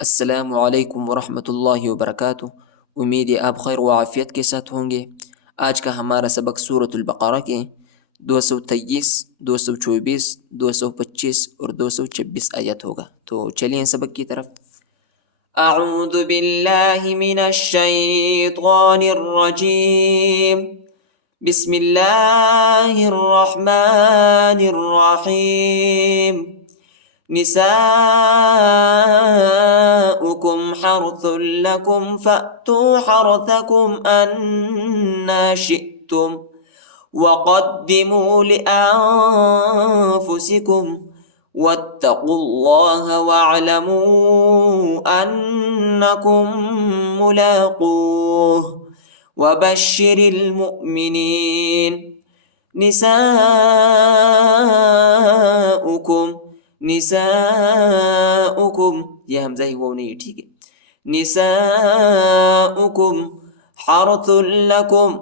अस्सलामुअलैकुम वरहमतुल्लाहि वबरकातुह। उम्मीद है आप खैर व आफियत के साथ होंगे। आज का हमारा सबक सूरतुल बक़रा के 223, 224, 225 और 226 आयत होगा। तो चलिए सबक की तरफ। अऊज़ु बिल्लाहि मिनश शैतानिर रजीम। बिस्मिल्लाहिर रहमानिर रहीम। निसाउकुम हर्थुल लकुम फ़अतू हर्थकुम अन्ना शिअ्तुम वक़द्दिमू लिअन्फुसिकुम वत्तक़ुल्लाह वअलमू अन्नकुम मुलाक़ूह वबश्शिरिल मुअ्मिनीन। निसाउकुम यह हमजा ही वो नहीं, ठीक है। निसाउकुम हरथुल लकुम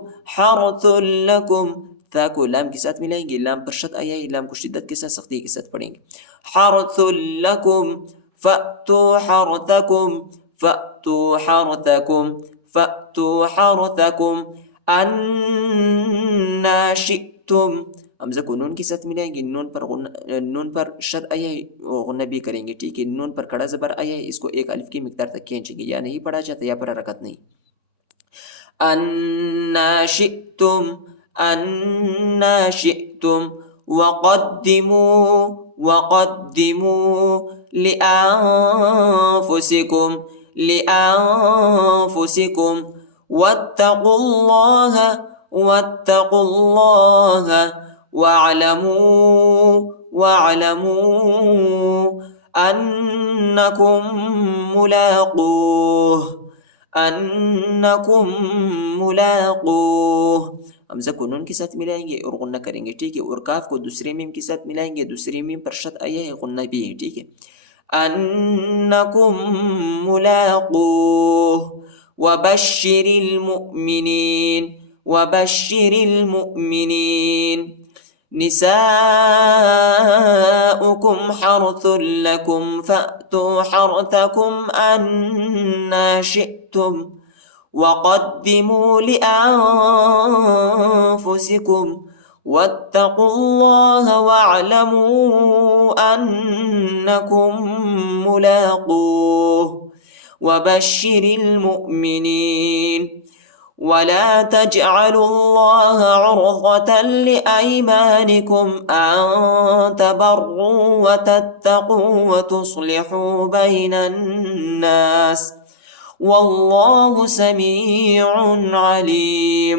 था को लाम के साथ मिलाएंगे। लाम पर शद आया है, लाम को शिद्दत के साथ सख्ती के साथ पढ़ेंगे। हरथुल लकुम फ़अतू हरथकुम अन्ना शिअ्तुम। हमजा को नून के साथ मिलाएंगे। नून पर शद आया है, गुन्ना भी करेंगे, ठीक है। नून पर कड़ा ज़बर आया है, इसको एक अलिफ की मिकदार तक खींचेंगे। या नहीं पढ़ा जाता, या पर हरकत नहीं। अन्ना शिअ्तुम वक़द्दिमू लिअन्फुसिकुम वत्तक़ुल्लाह वअलमू अन्नकुम मुलाक़ूह। हमज़ा को नून के साथ मिलाएंगे और गुन्ना करेंगे, ठीक है। और काफ को दूसरे मीम के साथ मिलाएंगे। दूसरे मीम पर शद आया है, गुन्ना भी है, ठीक है। अन्नकुम मुलाक़ूह वबश्शिरिल मुअ्मिनीन। निसाउकुम हर्थुल लकुम फ़अतू हर्थकुम अन्ना शिअ्तुम वक़द्दिमू लिअन्फुसिकुम वत्तक़ुल्लाह वअलमू अन्नकुम मुलाक़ूह वबश्शिरिल मुअ्मिनीन। वला तजअलुल्लाह उर्ज़तन लिअयमानिकुम अन तबर्रू वतत्तक़ू वतुस्लिहू बैनन नास वल्लाहु समीउन अलीम।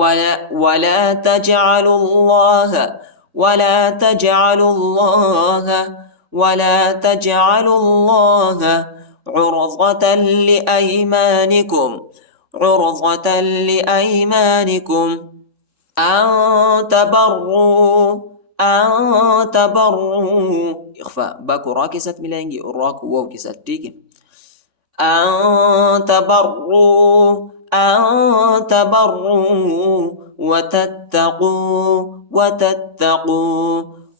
वला तजअलुल्लाह उर्ज़तन लिअयमानिकुम अन तबर्रू इख्फा बा को रा के साथ मिलाएंगे और रा को वाव के साथ, ठीक है। अन तबर्रू वतत्तक़ू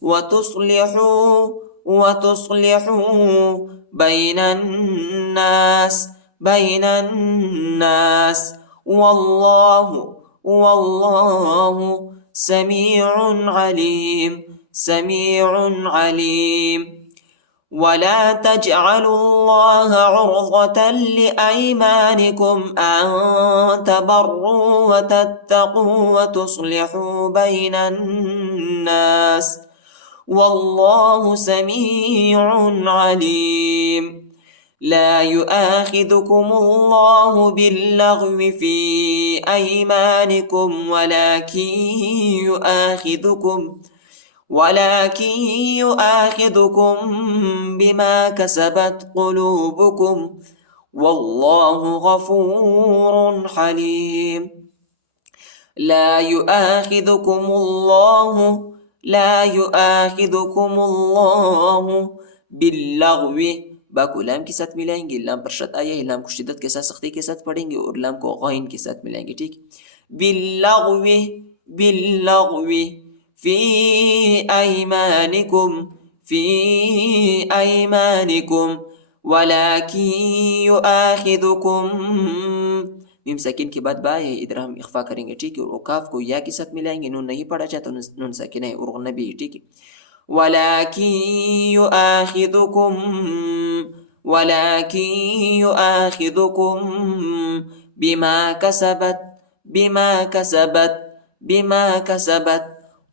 वतुस्लिहू बैनन नास वल्लाहु समीउन अलीम। वला तजअलुल्लाह उर्ज़तन लिअयमानिकुम अन तबर्रू वतत्तक़ू वतुस्लिहू बैनन नास वल्लाहु समीउन अलीम। ला युआखिदुकुमुल्लाहु बिल्लग़्वि फ़ी अयमानिकुम वलाकिन युआखिदुकुम बिमा कसबत क़ुलूबुकुम वल्लाहु गफ़ूरुन हलीम। ला युआखिदुकुमुल्लाहु बिल्लग़्वि बा को लाम के साथ मिलाएंगे। लाम पर शद आया है, लाम को शिद्दत के साथ सख्ती के साथ पढ़ेंगे और लाम को गैन के साथ मिलाएंगे, ठीक। बिल्लग़्वि फ़ी अयमानिकुम ولكن يؤاخذكم میم ساکن के बाद बा है इधर हम इख्फा करेंगे, ठीक है. और काफ को या के साथ मिलाएंगे, नून नहीं पढ़ा जाए तो नून साकिन है और गन्ना भी, ठीक है. ولكن يؤاخذكم ولكن يؤاخذكم بما كسبت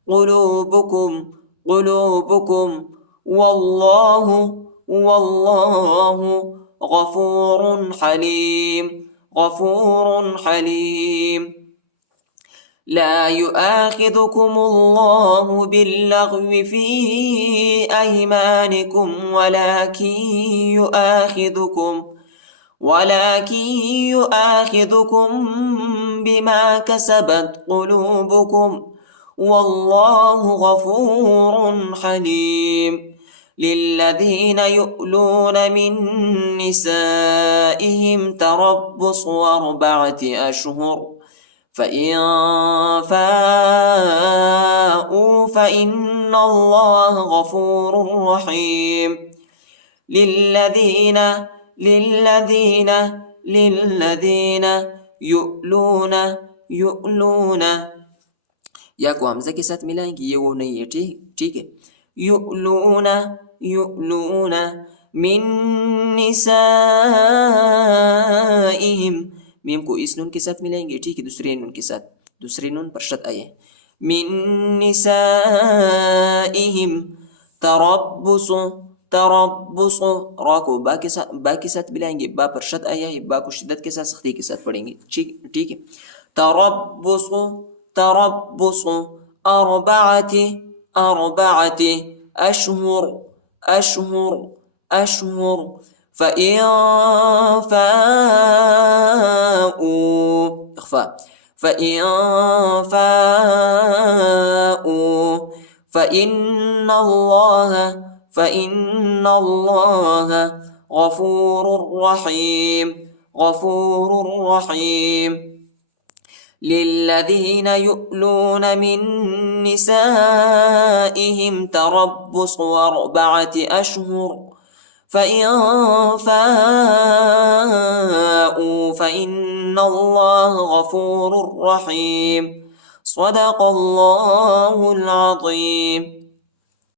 قلوبكم والله غفور حليم. لا يؤاخذكم الله باللغو في أيمانكم ولكن يؤاخذكم بما كسبت قلوبكم والله غفور حليم. للذين يؤلون من نسائهم تربص 4 أشهر فإن فاءوا فإن الله غفور رحيم. للذين يؤلون या को हमजा के साथ मिलाएंगे, ये वो नहीं है, ठीक है. يؤلون من نسائهم, मीम को इस नून के साथ मिलाएंगे, ठीक है, दूसरे नून के साथ, दूसरे नून पर शद आए. من نسائهم تربص रा को बा के साथ मिलाएंगे, बा पर शद आया है, बा को शिद्दत के साथ सख्ती के साथ पढ़ेंगे, ठीक है. تربص 4 أشهر فإن فاءوا فإن الله غفور رحيم. للذين يؤلون من نسائهم تربص 4 أشهر فإن فاءوا فإن الله غفور رحيم. صدق الله العظيم.